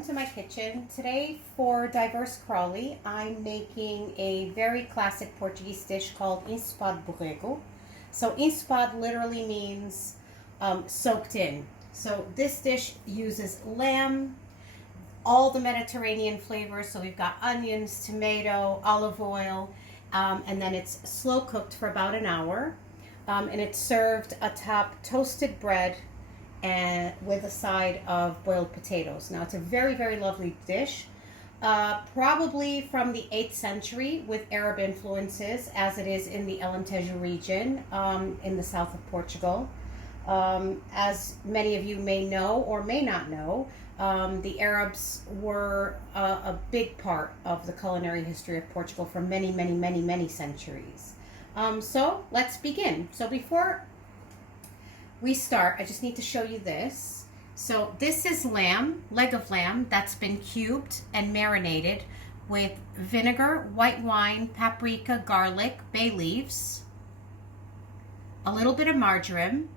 welcome to my kitchen. Today for Diverse Crawley, I'm making a very classic Portuguese dish called Ensopado Borrego. So ensopado literally means soaked in. So this dish uses lamb, all the Mediterranean flavors. So we've got onions, tomato, olive oil, and then it's slow cooked for about an hour. And it's served atop toasted bread and with a side of boiled potatoes. Now it's a very, very lovely dish. Probably from the 8th century with Arab influences, as it is in the Alentejo region in the south of Portugal. As many of you may know or may not know, the Arabs were a big part of the culinary history of Portugal for many, many, many, many centuries. So let's begin. So before we start, I just need to show you this. So this is lamb, leg of lamb that's been cubed and marinated with vinegar, white wine, paprika, garlic, bay leaves, a little bit of marjoram,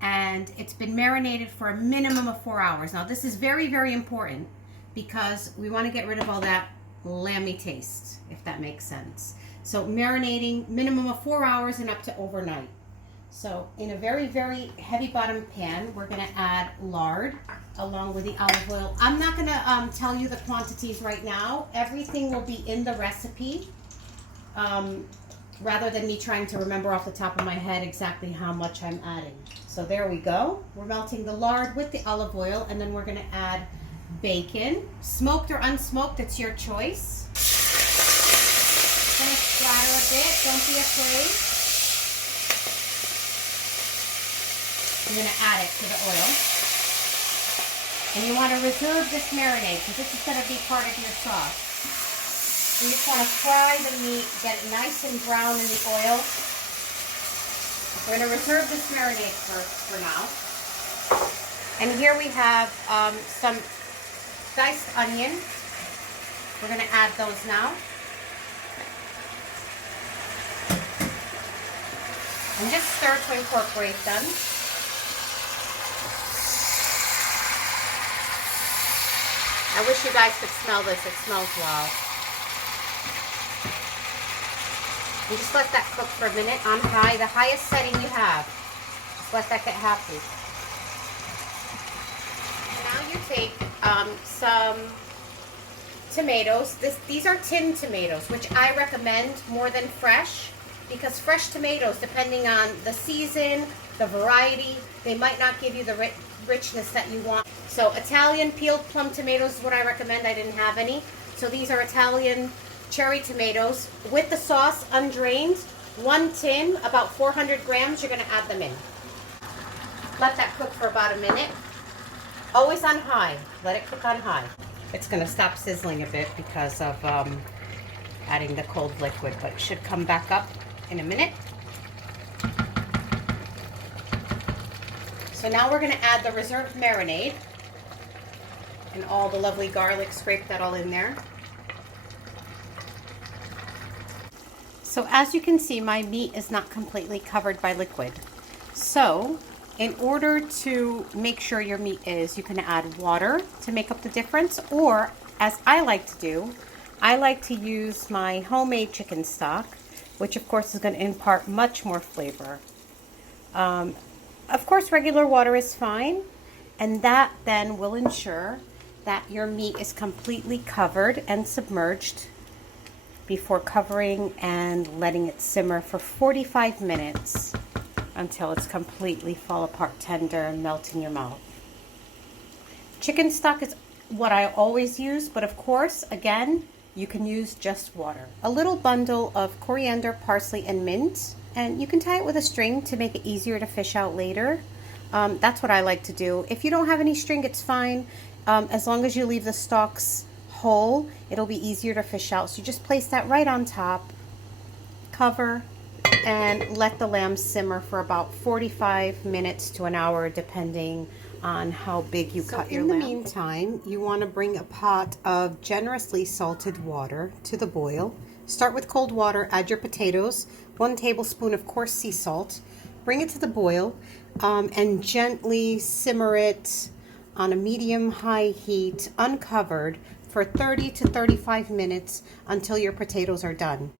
and it's been marinated for a minimum of 4 hours. Now this is very, very important because we want to get rid of all that lamby taste, if that makes sense. So marinating minimum of 4 hours and up to overnight. So in a very, very heavy bottom pan, we're going to add lard along with the olive oil. I'm not going to tell you the quantities right now. Everything will be in the recipe rather than me trying to remember off the top of my head exactly how much I'm adding. So there we go. We're melting the lard with the olive oil, and then we're going to add bacon. Smoked or unsmoked, it's your choice. Going to splatter a bit. Don't be afraid. You're going to add it to the oil. And you want to reserve this marinade because this is going to be part of your sauce. You just want to fry the meat, get it nice and brown in the oil. We're going to reserve this marinade for now. And here we have some diced onion. We're going to add those now. And just stir to incorporate them. I wish you guys could smell this. It smells wow. And just let that cook for a minute on high, the highest setting you have. Just let that get happy. Now you take some tomatoes. These are tinned tomatoes, which I recommend more than fresh, because fresh tomatoes, depending on the season, the variety, they might not give you the richness that you want. So Italian peeled plum tomatoes is what I recommend. I didn't have any. So these are Italian cherry tomatoes with the sauce undrained. One tin, about 400 grams, you're going to add them in. Let that cook for about a minute. Always on high. Let it cook on high. It's going to stop sizzling a bit because of adding the cold liquid, but it should come back up in a minute. So now we're going to add the reserved marinade and all the lovely garlic, scrape that all in there. So as you can see, my meat is not completely covered by liquid. So in order to make sure your meat is, you can add water to make up the difference, or as I like to do, I like to use my homemade chicken stock, which of course is going to impart much more flavor. Of course, regular water is fine, and that then will ensure that your meat is completely covered and submerged before covering and letting it simmer for 45 minutes until it's completely fall apart tender and melt in your mouth. Chicken stock is what I always use, but of course, again, you can use just water. A little bundle of coriander, parsley, and mint, and you can tie it with a string to make it easier to fish out later. That's what I like to do. If you don't have any string, it's fine. As long as you leave the stalks whole, it'll be easier to fish out. So you just place that right on top, cover, and let the lamb simmer for about 45 minutes to an hour, depending on how big you cut your lamb. In the meantime, you want to bring a pot of generously salted water to the boil. Start with cold water, add your potatoes, 1 tablespoon of coarse sea salt, bring it to the boil, and gently simmer it on a medium-high heat, uncovered, for 30 to 35 minutes until your potatoes are done.